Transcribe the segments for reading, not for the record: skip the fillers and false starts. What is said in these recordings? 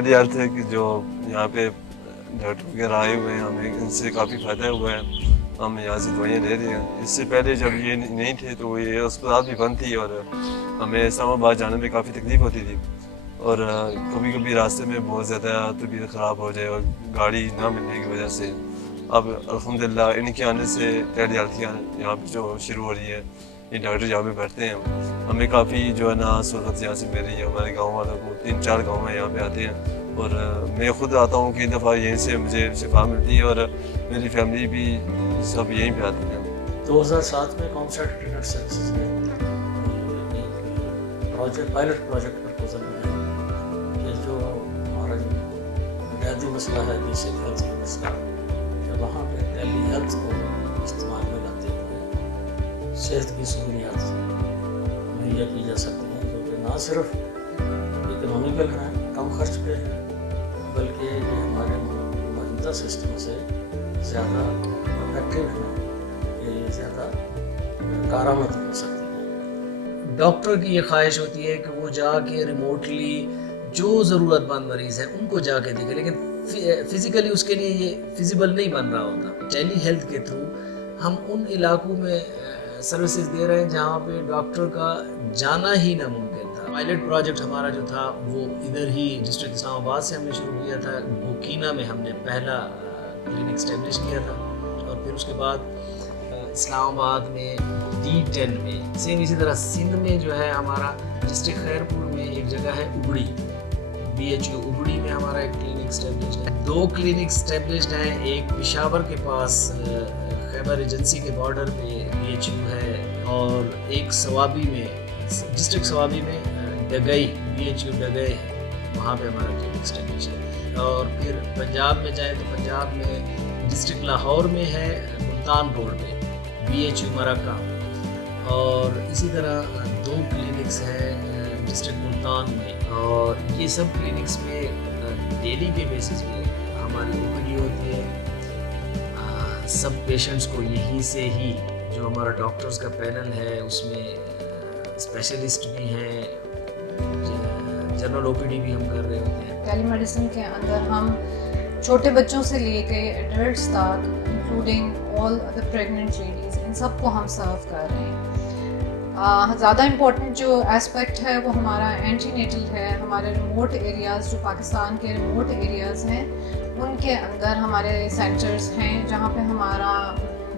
Tele health है कि जो यहाँ पे डॉक्टर वगैरह आए हुए हैं, हमें इनसे काफ़ी फ़ायदा हुआ है। हम यहाँ से दवाइयाँ ले रहे हैं। इससे पहले जब ये नहीं थे तो ये अस्पताल भी बंद थी और हमें इस्लामाबाद जाने में काफ़ी तकलीफ़ होती थी और कभी-कभी रास्ते में बहुत ज़्यादा तबीयत ख़राब हो जाए और गाड़ी ना मिलने की वजह से अब अल्हम्दुलिल्लाह इनके आने से टेली हेल्थ यहाँ पे जो शुरू हो रही है, ये डॉक्टर यहाँ पे बैठते हैं। हमें काफ़ी जो है ना सहूलत यहाँ से मिल रही है। हमारे गाँव वालों को 3-4 गाँव में यहाँ पे आते हैं और मैं खुद आता हूँ, कई दफ़ा यहीं से मुझे शिफा मिलती है और मेरी फैमिली भी सब यहीं पे आती है। 2007 में कॉम्सैट इंटरनेट सर्विसेज ने पायलट प्रोजेक्ट प्रपोजल में ये जो हमारा जो बुनियादी मसला है, बेसिक हेल्थ का मसला, कि वहाँ पे टेली हेल्थ को इस्तेमाल में लाते हुए सेहत की सहूलियात मुहैया की जा सकती हैं, जो कि ना सिर्फ इकोनॉमिकल हैं, कम खर्च पे हैं, बल्कि ये हमारे मौजूदा सिस्टम से ज़्यादा इफेक्टिव हैं, ये ज़्यादा कारआमद हो सकती है। डॉक्टर की ये ख्वाहिश होती है कि वो जाके रिमोटली जो ज़रूरतमंद मरीज़ है उनको जाके देखे, लेकिन फिज़िकली उसके लिए ये फिजिबल नहीं बन रहा होता। टेली हेल्थ के थ्रू हम उन इलाकों में सर्विसेज दे रहे हैं जहाँ पे डॉक्टर का जाना ही नामुमकिन था। पायलट प्रोजेक्ट हमारा जो था वो इधर ही डिस्ट्रिक्ट इस्लामाबाद से हमने शुरू किया था। गोकीना में हमने पहला क्लिनिक स्टैब्लिश किया था और फिर उसके बाद इस्लामाबाद में D10 में, सेम इसी तरह सिंध में जो है हमारा डिस्ट्रिक्ट खैरपुर में एक जगह है उबड़ी, BHU उबड़ी में हमारा एक क्लिनिक स्टैब्लिश्ड है। 2 क्लिनिक स्टैब्लिश्ड हैं, एक पेशावर के पास खैबर एजेंसी के बॉर्डर पे BHU है और एक सवाबी में, डिस्ट्रिक्ट सवाबी में डगई BHU डगई है, वहाँ पे हमारा क्लिनिक स्टैब्लिश है। और फिर पंजाब में जाए तो पंजाब में डिस्ट्रिक्ट लाहौर में है, मुल्तान रोड पे BHU मरक्का, और इसी तरह 2 क्लिनिक्स हैं डिस्ट्रिक्ट मुल्तान में। और ये सब क्लिनिक्स में डेली के बेसिस पे हमारी OPD होती है। सब पेशेंट्स को यहीं से ही, जो हमारा डॉक्टर्स का पैनल है उसमें स्पेशलिस्ट भी हैं, जनरल OPD भी हम कर रहे होते हैं। टेलीमेडिसिन के अंदर हम छोटे बच्चों से लेके एडल्ट्स तक, including all the pregnant ladies, इन सबको हम सर्व कर रहे हैं। ज़्यादा इम्पोर्टेंट जो एस्पेक्ट है वो हमारा एंटीनेटल है। हमारे रिमोट एरियाज़, जो पाकिस्तान के रिमोट एरियाज़ हैं, उनके अंदर हमारे सेंटर्स हैं जहाँ पे हमारा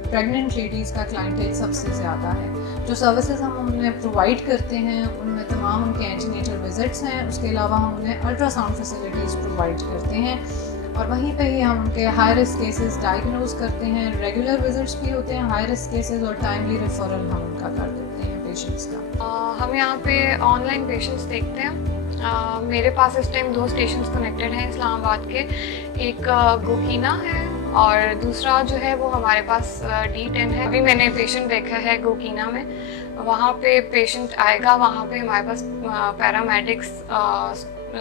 प्रेग्नेंट लेडीज़ का क्लाइंटेज सबसे ज़्यादा है। जो सर्विसेज हम उन्हें प्रोवाइड करते हैं उनमें तमाम उनके एंटीनेटल विजिट्स हैं। उसके अलावा हम उन्हें अल्ट्रासाउंड फैसिलिटीज़ प्रोवाइड करते हैं और वहीं पे ही हम उनके हाई रिस्क केसेस डायग्नोज करते हैं। रेगुलर विजिट्स भी होते हैं हाई रिस्क केसेस और टाइमली रेफरल हम उनका कर देते हैं पेशेंट्स का। हम यहाँ पे ऑनलाइन पेशेंट्स देखते हैं। मेरे पास इस टाइम 2 स्टेशंस कनेक्टेड हैं इस्लामाबाद के, एक गोकीना है और दूसरा जो है वो हमारे पास D10 है। अभी मैंने पेशेंट देखा है गोकीना में, वहाँ पे पेशेंट आएगा, वहाँ पे हमारे पास पैरामेडिक्स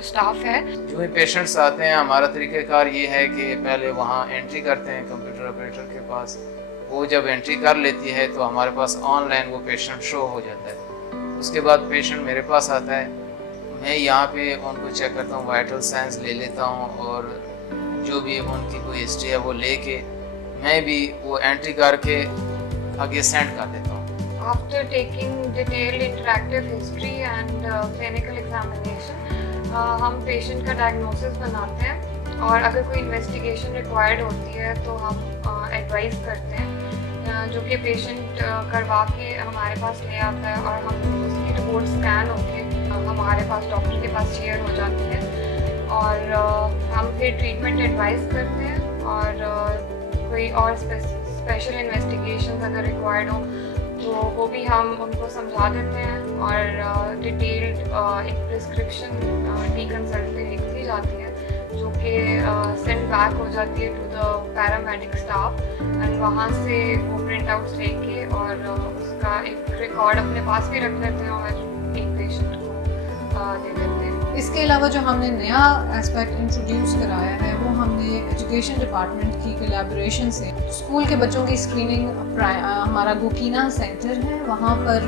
स्टाफ है। जो भी पेशेंट्स आते हैं, हमारा तरीक़ाकार ये है कि पहले वहाँ एंट्री करते हैं कंप्यूटर ऑपरेटर के पास। वो जब एंट्री कर लेती है तो हमारे पास ऑनलाइन वो पेशेंट शो हो जाता है। उसके बाद पेशेंट मेरे पास आता है, मैं यहाँ पे उनको चेक करता हूँ, वाइटल साइंस ले लेता हूँ और जो भी उनकी कोई हिस्ट्री है वो लेके मैं भी वो एंट्री करके आगे सेंड कर देता हूँ। After taking detailed interactive history and clinical examination हम पेशेंट का डायग्नोसिस बनाते हैं और अगर कोई इन्वेस्टिगेशन रिक्वायर्ड होती है तो हम एडवाइस करते हैं, जो कि पेशेंट करवा के हमारे पास ले आता है और हम उसकी रिपोर्ट स्कैन होके हमारे पास डॉक्टर के पास शेयर हो जाती है और हम फिर ट्रीटमेंट एडवाइस करते हैं और कोई और स्पेशल इन्वेस्टिगेशन अगर रिक्वायर्ड हो तो वो भी हम उनको समझा देते हैं और डिटेल्ड एक प्रिस्क्रिप्शन डी कंसल्ट पे लिख दी जाती है, जो कि सेंड बैक हो जाती है to the paramedic staff and वहाँ से वो प्रिंट आउट्स लेके और उसका एक रिकॉर्ड अपने पास भी रख लेते हैं और एक पेशेंट को दे देते हैं। इसके अलावा जो हमने नया एस्पेक्ट इंट्रोड्यूस कराया है वो हमने एजुकेशन डिपार्टमेंट की कोलैबोरेशन से स्कूल के बच्चों की स्क्रीनिंग, हमारा गोकीना सेंटर है वहाँ पर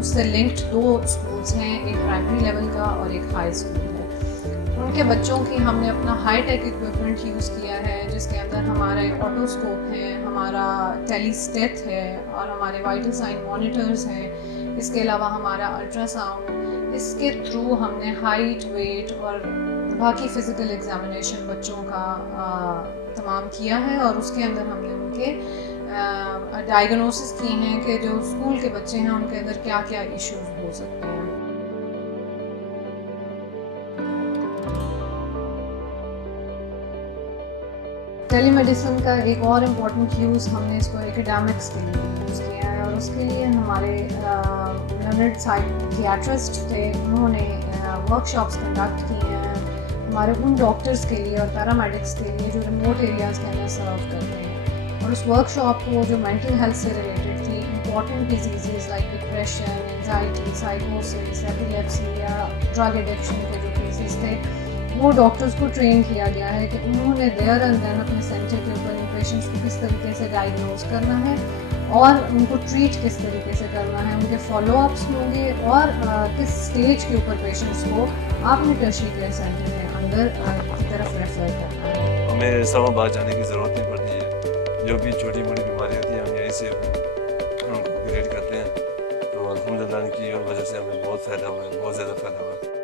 उससे लिंक्ड 2 स्कूल्स हैं, एक प्राइमरी लेवल का और एक हाई स्कूल है। उनके बच्चों की हमने अपना हाई टेक इक्विपमेंट यूज़ किया है, जिसके अंदर हमारे ऑटोस्कोप हैं, हमारा टेलीस्टेथ है और हमारे वाइटल साइन मॉनिटर्स हैं। इसके अलावा हमारा अल्ट्रासाउंड, इसके थ्रू हमने हाइट, वेट और बाकी फ़िज़िकल एग्जामिनेशन बच्चों का तमाम किया है और उसके अंदर हमने उनके डायग्नोसिस किए हैं कि जो स्कूल के बच्चे हैं उनके अंदर क्या क्या इश्यूज हो सकते हैं। टेलीमेडिसिन का एक और इम्पॉर्टेंट यूज़ हमने इसको एकेडमिक्स के लिए यूज़ किया है और उसके लिए हमारे लर्नड साइकियाट्रिस्ट थे, उन्होंने वर्कशॉप्स कंडक्ट किए हैं हमारे उन डॉक्टर्स के लिए और पैरामेडिक्स के लिए जो रिमोट एरियाज़ के अंदर सर्व करते हैं। और उस वर्कशॉप को जो मेंटल हेल्थ से रिलेटेड थी, important diseases like depression, anxiety, साइकोसिस, एपिलेप्सी या ड्रग एडिक्शन के जो केसेस थे, वो डॉक्टर्स को ट्रेन किया गया है कि उन्होंने देयर एंड देन अपने सेंटर के ऊपर इन पेशेंट्स को किस तरीके से डायग्नोज करना है और उनको ट्रीट किस तरीके से करना है, उनके फॉलोअप्स होंगे और किस स्टेज के ऊपर पेशेंट्स को आपने टर्शियरी केयर सेंटर में अंदर की तरफ रेफर करना है। हमें इस्लामाबाद जाने की ज़रूरत नहीं पड़ती है। जो भी छोटी मोटी बीमारी होती है हम यहीं से उनको क्रिएट करते हैं। तो अल्हम्दुलिल्लाह की वजह से हमें बहुत फ़ायदा हुआ है, बहुत ज़्यादा फ़ायदा हुआ है।